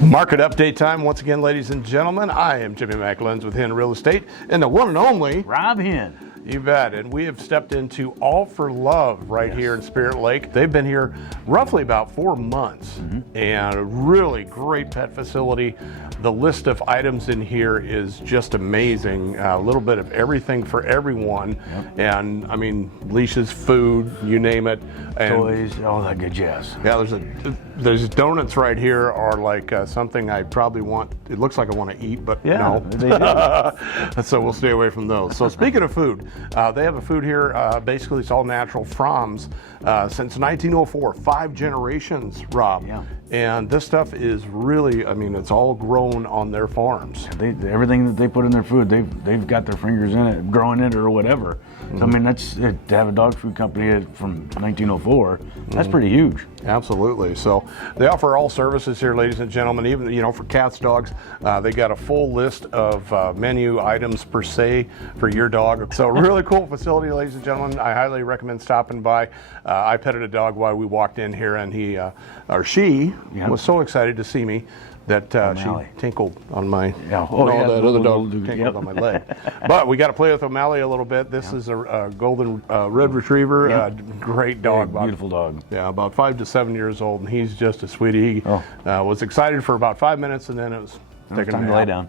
Market update time once again, ladies and gentlemen. I am Jimmy McLenz with Hen Real Estate and the one and only Rob Hen. You bet. And we have stepped into All for Love right here in Spirit Lake. They've been here roughly about 4 months and a really great pet facility. The list of items in here is just amazing. A little bit of everything for everyone. And I mean, leashes, food, you name it. And Toys, all that good jazz. yeah, there's donuts right here are like something I probably want. It looks like I want to eat, but no. They do. So we'll stay away from those. So speaking of food, they have a food here. Basically, it's all natural Froms since 1904, 5 generations, Rob. Yeah. And this stuff is really, I mean, it's all grown on their farms. Everything that they put in their food, they've got their fingers in it, growing it or whatever. So, I mean, that's to have a dog food company from 1904. That's pretty huge. Absolutely. So they offer all services here, ladies and gentlemen. Even for cats, dogs, they got a full list of menu items per se for your dog. So really cool facility, ladies and gentlemen. I highly recommend stopping by. I petted a dog while we walked in here, and he or she was so excited to see me that she tinkled on my, that other dog tinkled on my leg. But we got to play with O'Malley a little bit. This is a golden red retriever, great dog. Beautiful dog. Yeah, about 5 to 7 years old, and he's just a sweetie. He was excited for about 5 minutes, and then it was taking time to lay down.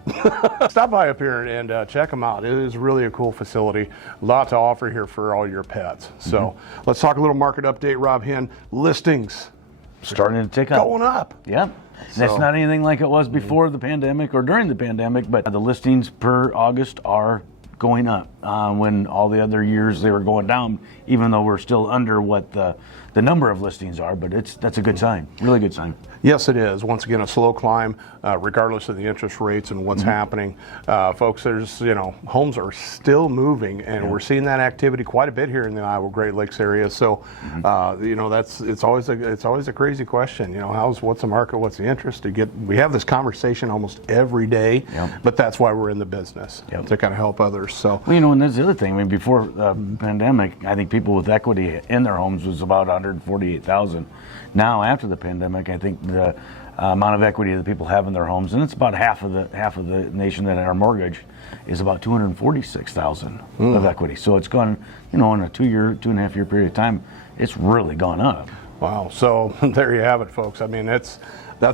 Stop by up here and check them out. It is really a cool facility. A lot to offer here for all your pets. So let's talk a little market update, Rob Hen. Listings Starting to tick up. going up. Yeah. That's not anything like it was before the pandemic or during the pandemic, but the listings per August are going up when all the other years they were going down, even though we're still under what the number of listings are, but that's a good sign, really good sign. Yes, it is. Once again, a slow climb, regardless of the interest rates and what's happening. Folks, there's, homes are still moving, and we're seeing that activity quite a bit here in the Iowa Great Lakes area. So, it's always a crazy question. What's the market? What's the interest? We have this conversation almost every day, but that's why we're in the business to kind of help others. So, and that's the other thing. I mean, before the pandemic, I think people with equity in their homes was about 148,000. Now, after the pandemic, I think the amount of equity that people have in their homes, and it's about half of the nation that are mortgage, is about 246,000 of equity. So it's gone, in a 2.5 year period of time, it's really gone up. Wow. So there you have it, folks. I mean, that's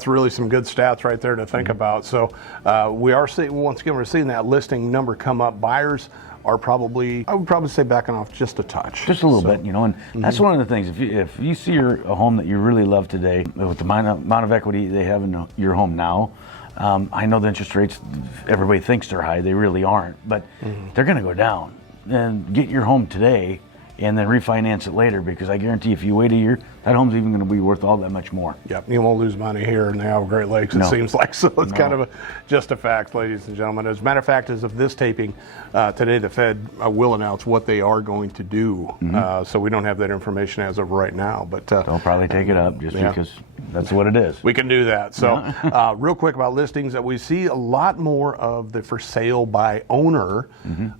really some good stats right there to think about. So we're seeing that listing number come up. Buyers are I would probably say backing off just a touch. Just a little bit, and that's one of the things. If you see a home that you really love today, with the amount of equity they have in your home now, I know the interest rates, everybody thinks they're high, they really aren't, but they're going to go down. And get your home today and then refinance it later, because I guarantee if you wait a year, that home's even going to be worth all that much more. Yep, you won't lose money here in the Iowa Great Lakes, it seems like. So it's kind of just a fact, ladies and gentlemen. As a matter of fact, as of this taping, today the Fed will announce what they are going to do. So we don't have that information as of right now. But they'll probably take it up just because that's what it is. We can do that. So real quick about listings, that we see a lot more of the for sale by owner,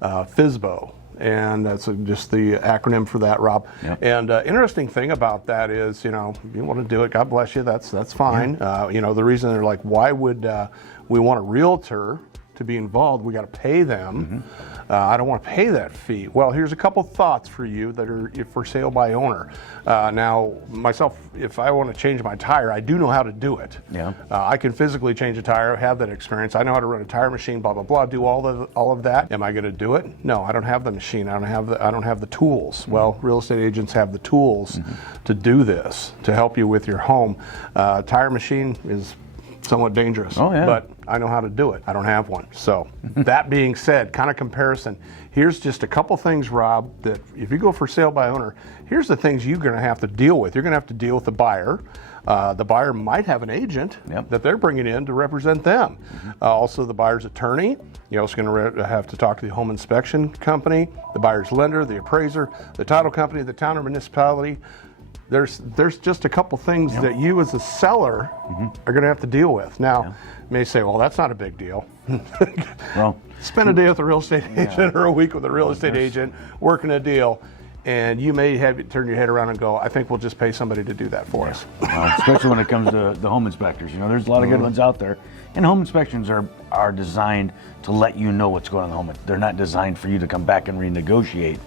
FSBO. And that's just the acronym for that, Rob. And interesting thing about that is, if you want to do it, God bless you, that's fine. The reason they're like, why would we want a realtor to be involved? We got to pay them. I don't want to pay that fee. Well, here's a couple thoughts for you that are for sale by owner. Now, myself, if I want to change my tire, I do know how to do it. I can physically change a tire, have that experience. I know how to run a tire machine, blah, blah, blah, do all of that. Am I going to do it? No, I don't have the machine. I don't have the tools. Well, real estate agents have the tools to do this, to help you with your home. Tire machine is somewhat dangerous, but I know how to do it. I don't have one. So that being said, kind of comparison, here's just a couple things, Rob, that if you go for sale by owner, here's the things you're going to have to deal with. You're going to have to deal with the buyer. The buyer might have an agent that they're bringing in to represent them. Also, the buyer's attorney. You're also going to have to talk to the home inspection company, the buyer's lender, the appraiser, the title company, the town or municipality. There's just a couple things that you as a seller are going to have to deal with. Now, you may say, well, that's not a big deal. Spend a day with a real estate agent or a week with a real estate agent working a deal. and you may have turn your head around and go, I think we'll just pay somebody to do that for us. Especially when it comes to the home inspectors. You know, there's a lot of good ones out there. And home inspections are designed to let you know what's going on in the home. They're not designed for you to come back and renegotiate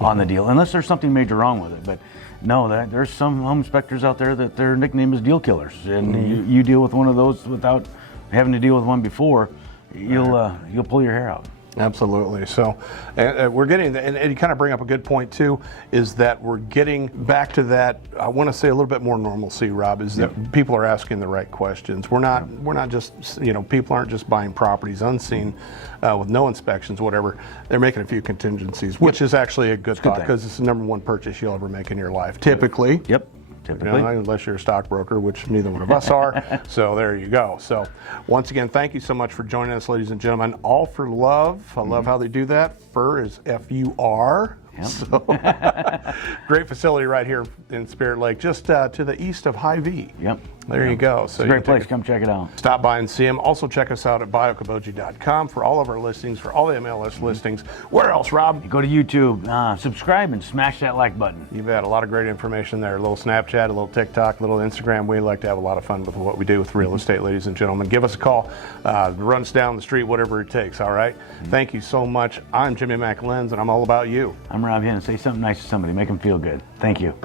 on the deal, unless there's something major wrong with it. But no, there's some home inspectors out there that their nickname is deal killers. And you deal with one of those without having to deal with one before, you'll pull your hair out. Absolutely. So we're getting, and you kind of bring up a good point too, is that we're getting back to that, I want to say a little bit more normalcy, Rob, is that people are asking the right questions. We're not just, people aren't just buying properties unseen with no inspections, whatever. They're making a few contingencies, which is actually a good thought, because it's the number one purchase you'll ever make in your life, typically. Yep. Typically. Unless you're a stockbroker, which neither one of us are. So there you go. So once again, thank you so much for joining us, ladies and gentlemen. All for Love. I love how they do that. Fur is F-U-R. Yep. So great facility right here in Spirit Lake, just to the east of Hy-Vee. Yep. There you go. So it's a great place. Come check it out. Stop by and see them. Also check us out at biokaboji.com for all of our listings, for all the MLS listings. Where else, Rob? Go to YouTube, subscribe, and smash that like button. You've had a lot of great information there. A little Snapchat, a little TikTok, a little Instagram. We like to have a lot of fun with what we do with real estate, ladies and gentlemen. Give us a call. Run us down the street, whatever it takes, all right? Thank you so much. I'm Jimmy McLenz, and I'm all about you. I'm Rob Henn. Say something nice to somebody. Make them feel good. Thank you.